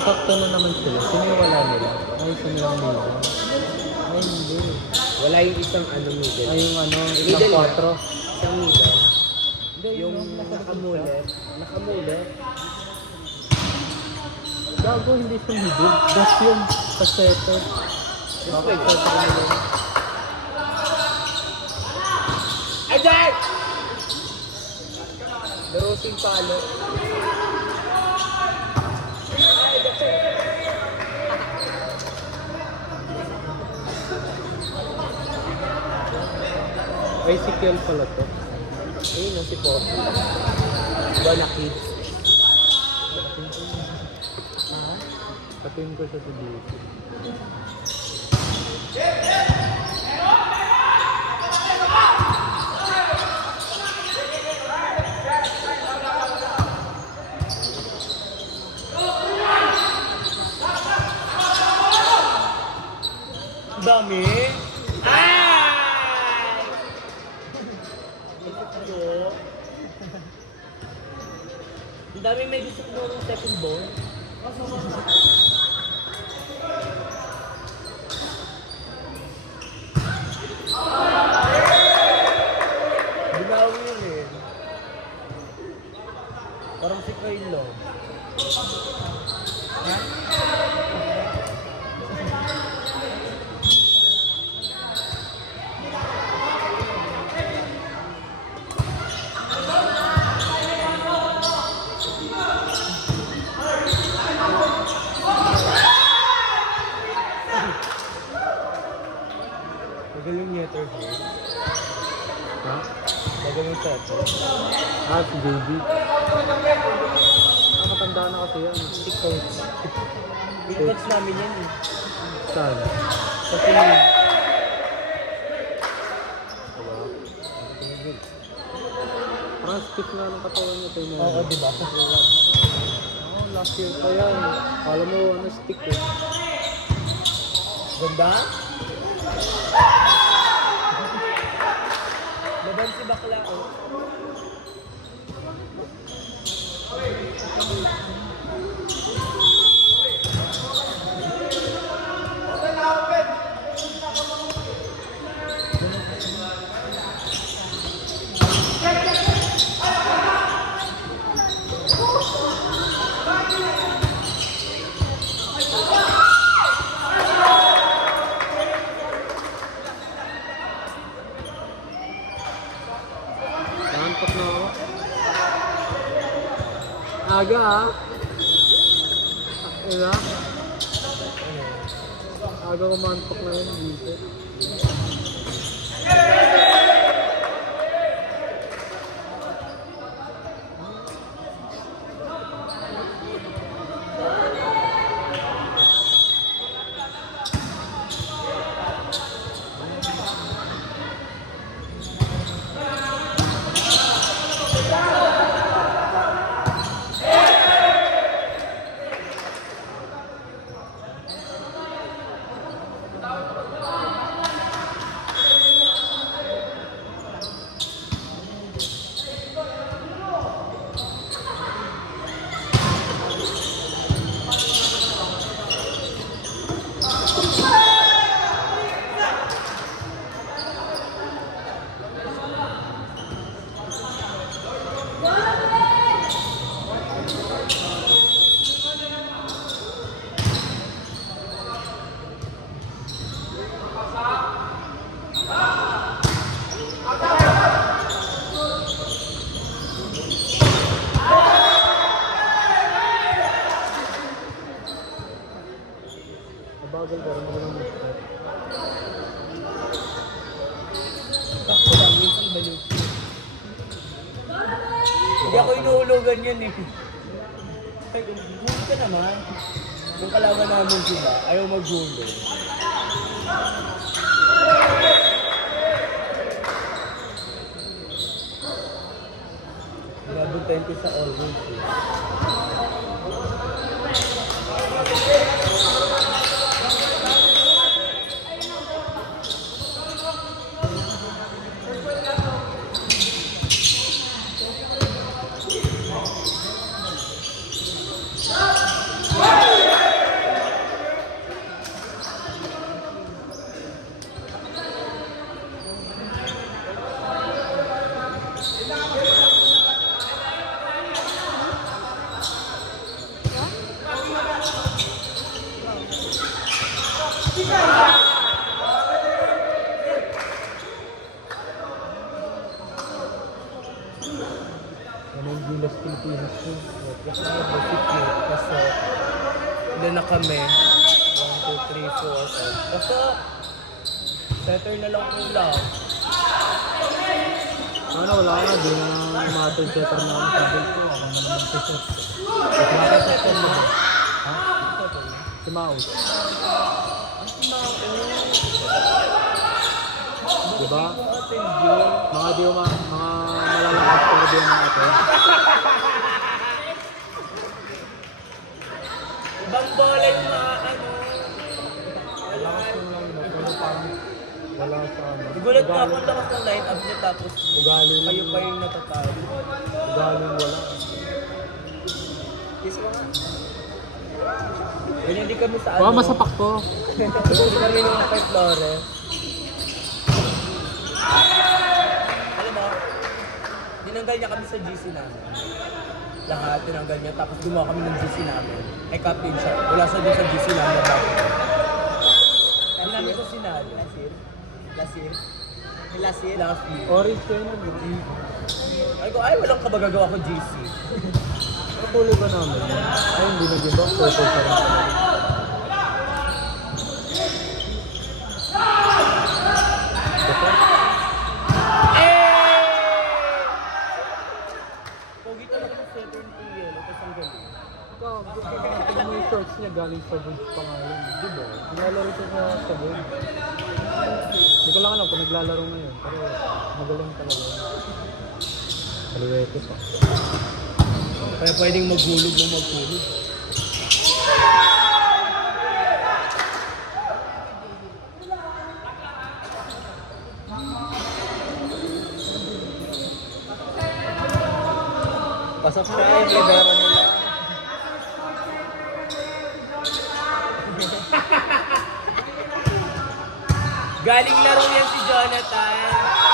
Nasakto na naman sila. Siniwala nila. Ay, sinilang nila. Ay, hindi. Wala yung isang middle. Ay, yung Middle ng na. 4. Isang middle. Hindi, Yung nakamulat. nakamulat. Gago, hindi siya middle. Gas yun. Kaseto. Bakit kaseto nila? Agad! Darosing palo. Bicycle pala to. Ayun na si Poppy. Bana kids. Patin ko siya sa dito. Dami. Ay! Ang dami may gusto ko ng second ball. Binawi yun eh. Parang si Kylo. Magaling niya ito. Ha? Magaling sa ito. Si JB. Matanda na kasi yan. Si coach. Yung coach namin yan eh. Saan? Sa team. Parang stiff na ng katawan niya. Tayo Oo, di ba? Last year pa yan. Kala mo, stick eh. Ganda? Laban si bakla oh. Nantok na ako. Aga ah. Diba? Aga ko mantok na yun dito. Mabagal ka rin mo lang mag-start. Takbo lang, minsan baliw. Hindi ako inuhulugan yan eh. Ay, gulo ka naman. Kung kalaban namin sila, ayaw maggulo. Nabuntayin ko sa always eh. Ano yung Gilas Pilipinas ko? Kasi ilan na kami? 1, 2, 3, 4, 5. Basta, setter na lang kung lang. Sana wala ka, di na umatod setter na ako sa bill ko. Ako na naman si Sos. Kasi nakasasyan mo ba? Ha? Si Maus. Diba? Mga di mga malalakas pero di mga ate. Ibang bola yung mga ano. Malakas yun lang yun. Pero parang wala sa ano. Nagulat na ako ang lakas ng line-up niya tapos Ugali lang. kayo pa yung natatalo. Ugali wala. Yun hindi kami sa ano. Baka masapak to. Hindi kami yung kay Flores. Alam mo, dinanggal niya kami sa GC namin. Lahat tinanggal niya tapos gumawa kami ng GC namin. Ay captain siya. Wala sa doon sa GC namin na bago. Hindi namin sa sinalo. Last year? Last year? Orange kayo na. Ay ko, ay walang kabagagawa ko GC. Ano tuloy ba namin? Ay hindi na din ba? Purple pa rin talaga. Pogi talaga ng setter ng yellow tapos ang galing. Ito mo yung shorts niya galing sa Bulls pa nga yun. Di ba? Naglalaro siya sa Bulls. Hindi ko lang alam kung naglalaro ngayon. Pero magaling talaga yun. Kaluwete pa. Kaya pwedeng maghulog ng maghulog. Pasok siya yung libero nila. Galing laro yan si Jonathan.